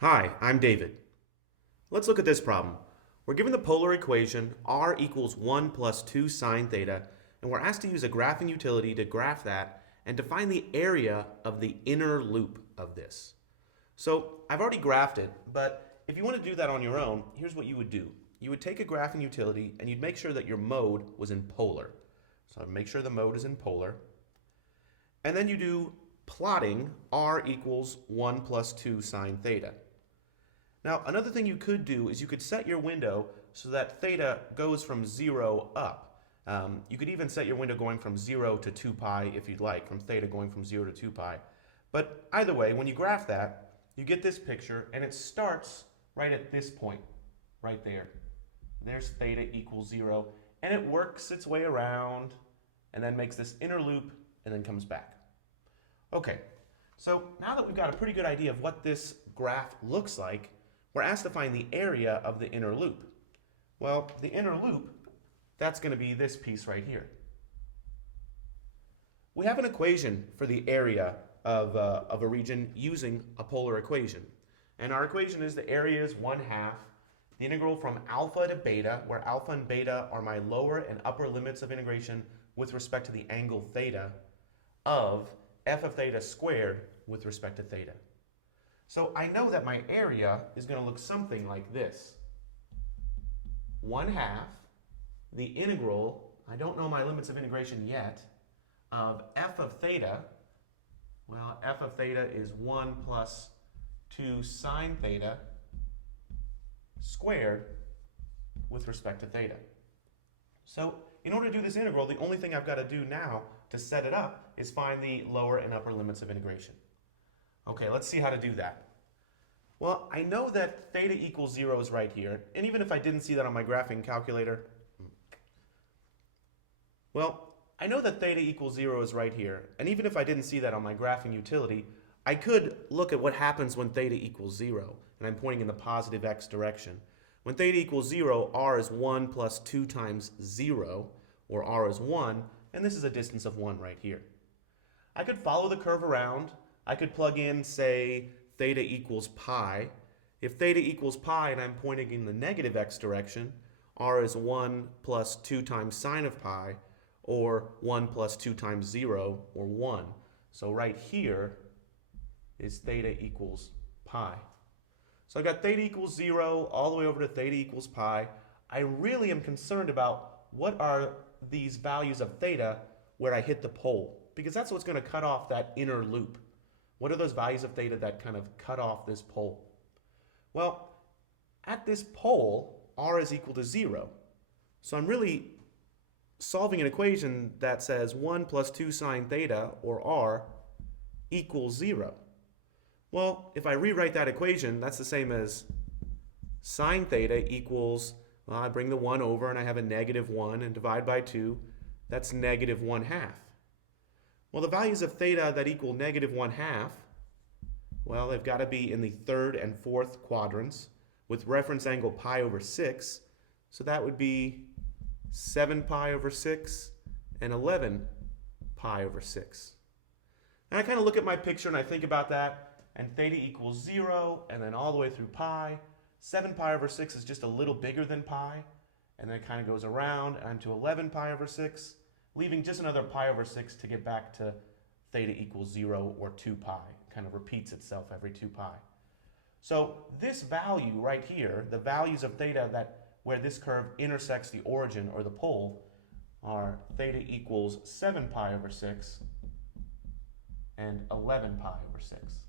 Hi, I'm David. Let's look at this problem. We're given the polar equation r equals 1 plus 2 sine theta, and we're asked to use a graphing utility to graph that and to find the area of the inner loop of this. So I've already graphed it, but if you want to do that on your own, here's what you would do. You would take a graphing utility and you'd make sure that your mode was in polar. So make sure the mode is in polar. And then you do plotting r equals 1 plus 2 sine theta. Now, another thing you could do is you could set your window so that theta goes from 0 up. You could even set your window going from 0 to 2 pi if you'd like, from theta going from 0 to 2 pi. But either way, when you graph that, you get this picture, and it starts right at this point, right there. There's theta equals 0, and it works its way around, and then makes this inner loop, and then comes back. Okay, so now that we've got a pretty good idea of what this graph looks like, we're asked to find the area of the inner loop. Well, the inner loop, that's going to be this piece right here. We have an equation for the area of a region using a polar equation. And our equation is the area is 1/2 the integral from alpha to beta, where alpha and beta are my lower and upper limits of integration with respect to the angle theta, of f of theta squared with respect to theta. So I know that my area is going to look something like this. 1/2 the integral, I don't know my limits of integration yet, of f of theta. Well, f of theta is 1 plus 2 sine theta squared with respect to theta. So in order to do this integral, the only thing I've got to do now to set it up is find the lower and upper limits of integration. Okay, let's see how to do that. Well, I know that theta equals 0 is right here, and even if I didn't see that on my graphing calculator, I know that theta equals 0 is right here, and even if I didn't see that on my graphing utility, I could look at what happens when theta equals 0, and I'm pointing in the positive x direction. When theta equals 0, r is 1 plus 2 times 0, or r is 1, and this is a distance of 1 right here. I could follow the curve around. I could plug in, say, theta equals pi. If theta equals pi and I'm pointing in the negative x direction, r is 1 plus 2 times sine of pi, or 1 plus 2 times 0, or 1. So right here is theta equals pi. So I've got theta equals 0 all the way over to theta equals pi. I really am concerned about what are these values of theta where I hit the pole, because that's what's going to cut off that inner loop. What are those values of theta that kind of cut off this pole? Well, at this pole, r is equal to 0. So I'm really solving an equation that says 1 plus 2 sine theta, or r, equals 0. Well, if I rewrite that equation, that's the same as sine theta equals, well, I bring the 1 over and I have a negative 1 and divide by 2. That's negative 1/2. Well, the values of theta that equal negative 1/2, well, they've got to be in the third and fourth quadrants with reference angle pi over 6. So that would be 7 pi over 6 and 11 pi over 6. And I kind of look at my picture and I think about that, and theta equals 0, and then all the way through pi. 7 pi over 6 is just a little bigger than pi, and then it kind of goes around, and I'm to 11 pi over 6, leaving just another pi over 6 to get back to theta equals 0 or 2 pi. It kind of repeats itself every 2 pi. So this value right here, the values of theta that where this curve intersects the origin or the pole, are theta equals 7 pi over 6 and 11 pi over 6.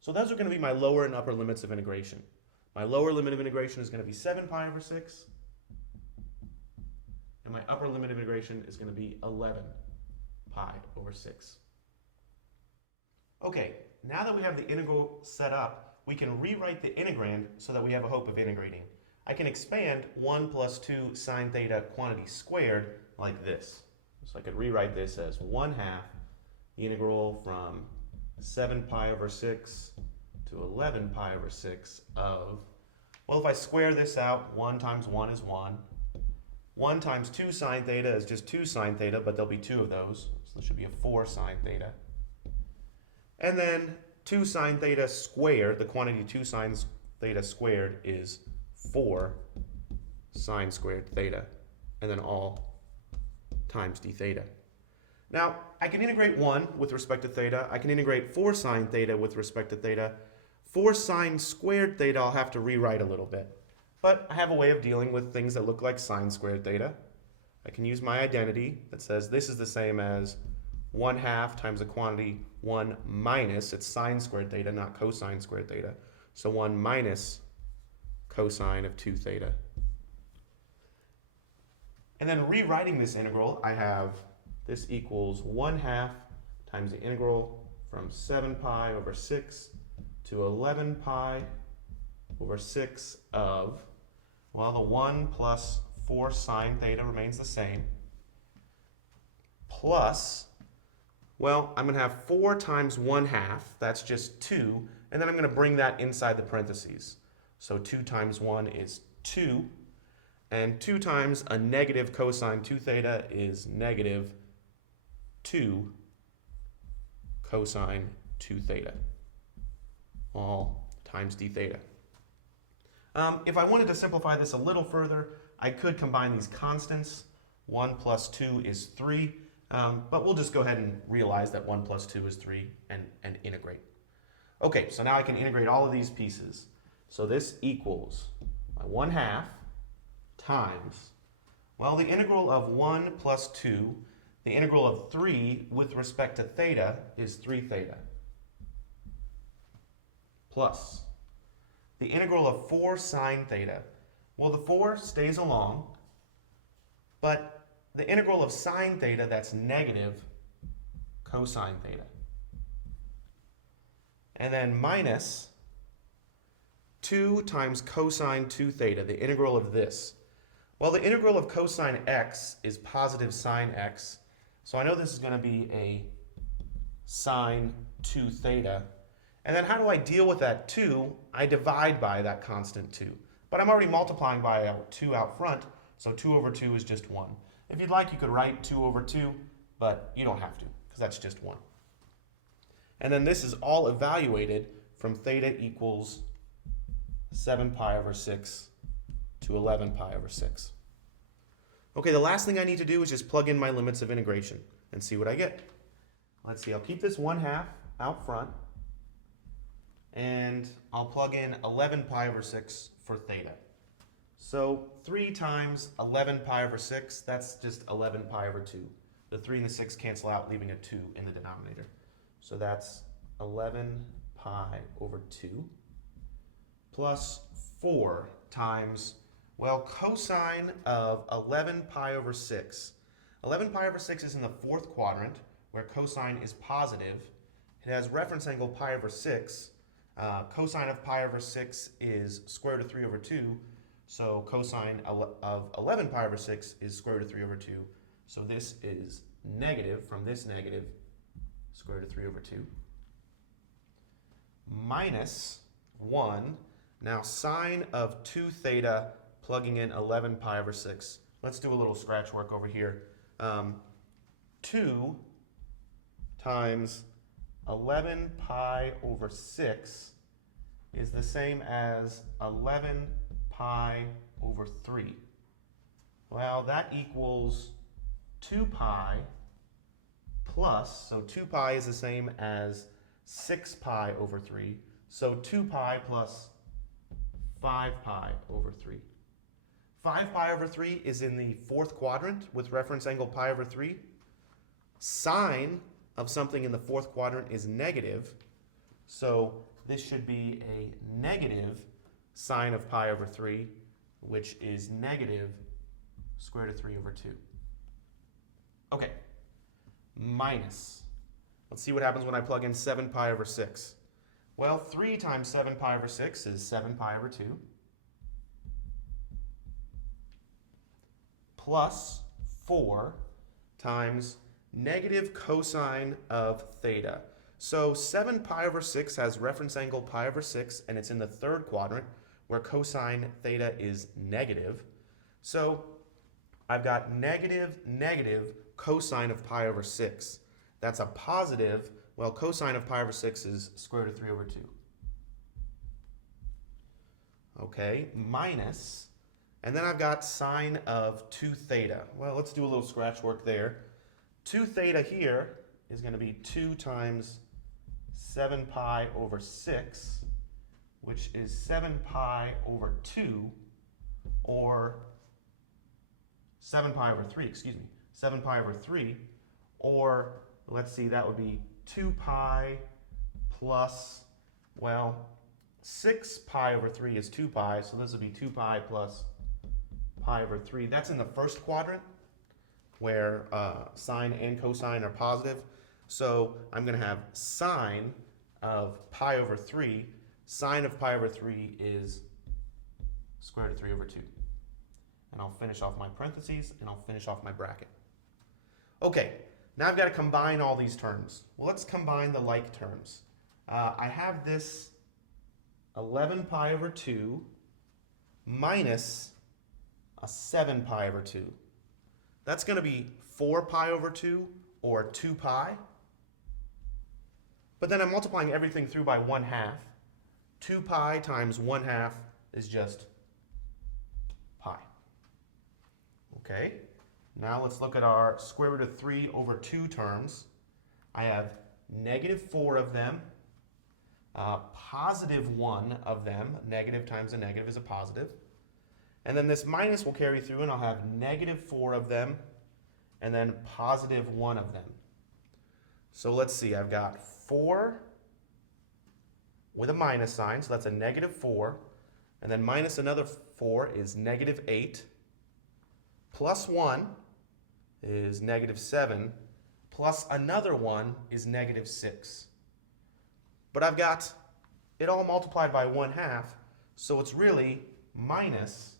So those are going to be my lower and upper limits of integration. My lower limit of integration is going to be 7 pi over 6, and my upper limit of integration is going to be 11 pi over 6. Okay, now that we have the integral set up, we can rewrite the integrand so that we have a hope of integrating. I can expand 1 plus 2 sine theta quantity squared like this. So I could rewrite this as 1/2 the integral from 7 pi over 6 to 11 pi over 6 of, well, if I square this out, 1 times 1 is 1. 1 times 2 sine theta is just 2 sine theta, but there'll be 2 of those. So there should be a 4 sine theta. And then 2 sine theta squared, the quantity 2 sine theta squared is 4 sine squared theta, and then all times d theta. Now, I can integrate 1 with respect to theta. I can integrate 4 sine theta with respect to theta. 4 sine squared theta I'll have to rewrite a little bit. But I have a way of dealing with things that look like sine squared theta. I can use my identity that says this is the same as 1/2 times the quantity 1 minus, it's sine squared theta, not cosine squared theta. So 1 minus cosine of 2 theta. And then rewriting this integral, I have this equals 1/2 times the integral from 7 pi over 6 to 11 pi over 6 of, well, the 1 plus 4 sine theta remains the same, plus, well, I'm going to have 4 times 1/2, that's just 2, and then I'm going to bring that inside the parentheses. So 2 times 1 is 2, and 2 times a negative cosine 2 theta is negative 2 cosine 2 theta, all times d theta. If I wanted to simplify this a little further, I could combine these constants. 1 plus 2 is 3, but we'll just go ahead and realize that 1 plus 2 is 3 and integrate. Okay, so now I can integrate all of these pieces. So this equals my 1/2 times, well, the integral of 1 plus 2, the integral of 3 with respect to theta is 3 theta, plus the integral of 4 sine theta. Well, the 4 stays along, but the integral of sine theta, that's negative cosine theta. And then minus 2 times cosine 2 theta, the integral of this. Well, the integral of cosine x is positive sine x, so I know this is going to be a sine 2 theta. And then how do I deal with that 2? I divide by that constant 2. But I'm already multiplying by a 2 out front, so 2 over 2 is just 1. If you'd like, you could write 2 over 2, but you don't have to, because that's just 1. And then this is all evaluated from theta equals 7 pi over 6 to 11 pi over 6. Okay, the last thing I need to do is just plug in my limits of integration and see what I get. Let's see, I'll keep this 1/2 out front, and I'll plug in 11 pi over 6 for theta. So 3 times 11 pi over 6, that's just 11 pi over 2. The 3 and the 6 cancel out, leaving a 2 in the denominator. So that's 11 pi over 2 plus 4 times, well, cosine of 11 pi over 6. 11 pi over 6 is in the 4th quadrant, where cosine is positive. It has reference angle pi over 6. Cosine of pi over 6 is square root of 3 over 2. So cosine of 11 pi over 6 is square root of 3 over 2. So this is negative, from this negative, square root of 3 over 2. Minus 1. Now sine of 2 theta, plugging in 11 pi over 6. Let's do a little scratch work over here. 2 times 11 pi over 6 is the same as 11 pi over 3. Well, that equals 2 pi plus, so 2 pi is the same as 6 pi over 3. So 2 pi plus 5 pi over 3. 5 pi over 3 is in the 4th quadrant with reference angle pi over 3. Sine of something in the 4th quadrant is negative, so this should be a negative sine of pi over 3, which is negative square root of 3 over 2. Okay, minus. Let's see what happens when I plug in 7 pi over 6. Well, 3 times 7 pi over 6 is 7 pi over 2. Plus 4 times negative cosine of theta. So 7 pi over 6 has reference angle pi over 6, and it's in the 3rd quadrant where cosine theta is negative. So I've got negative cosine of pi over 6. That's a positive Well, cosine of pi over 6 is square root of 3 over 2. Okay, minus, and then I've got sine of 2 theta. Well, let's do a little scratch work there. 2 theta here is going to be 2 times 7 pi over 6, which is 7 pi over 2, or 7 pi over 3, excuse me, 7 pi over 3, or let's see, that would be 2 pi plus, well, 6 pi over 3 is 2 pi, so this would be 2 pi plus pi over 3. That's in the first quadrant where sine and cosine are positive. So I'm going to have sine of pi over 3. Sine of pi over 3 is square root of 3 over 2. And I'll finish off my parentheses, and I'll finish off my bracket. Okay, now I've got to combine all these terms. Well, let's combine the like terms. I have this 11 pi over 2 minus a 7 pi over 2. That's going to be 4 pi over 2, or 2 pi. But then I'm multiplying everything through by 1/2. 2 pi times 1/2 is just pi. Okay, now let's look at our square root of 3 over 2 terms. I have -4 of them, +1 of them. Negative times a negative is a positive. And then this minus will carry through, and I'll have -4 of them, and then +1 of them. So let's see, I've got 4 with a minus sign, so that's a -4. And then minus another 4 is -8. Plus 1 is -7. Plus another 1 is -6. But I've got it all multiplied by 1/2, so it's really minus,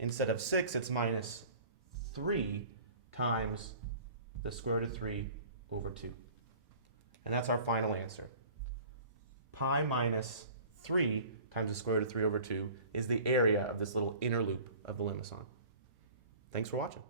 instead of 6, it's -3 times the square root of 3 over 2. And that's our final answer. Pi minus 3 times the square root of 3 over 2 is the area of this little inner loop of the limison. Thanks for watching.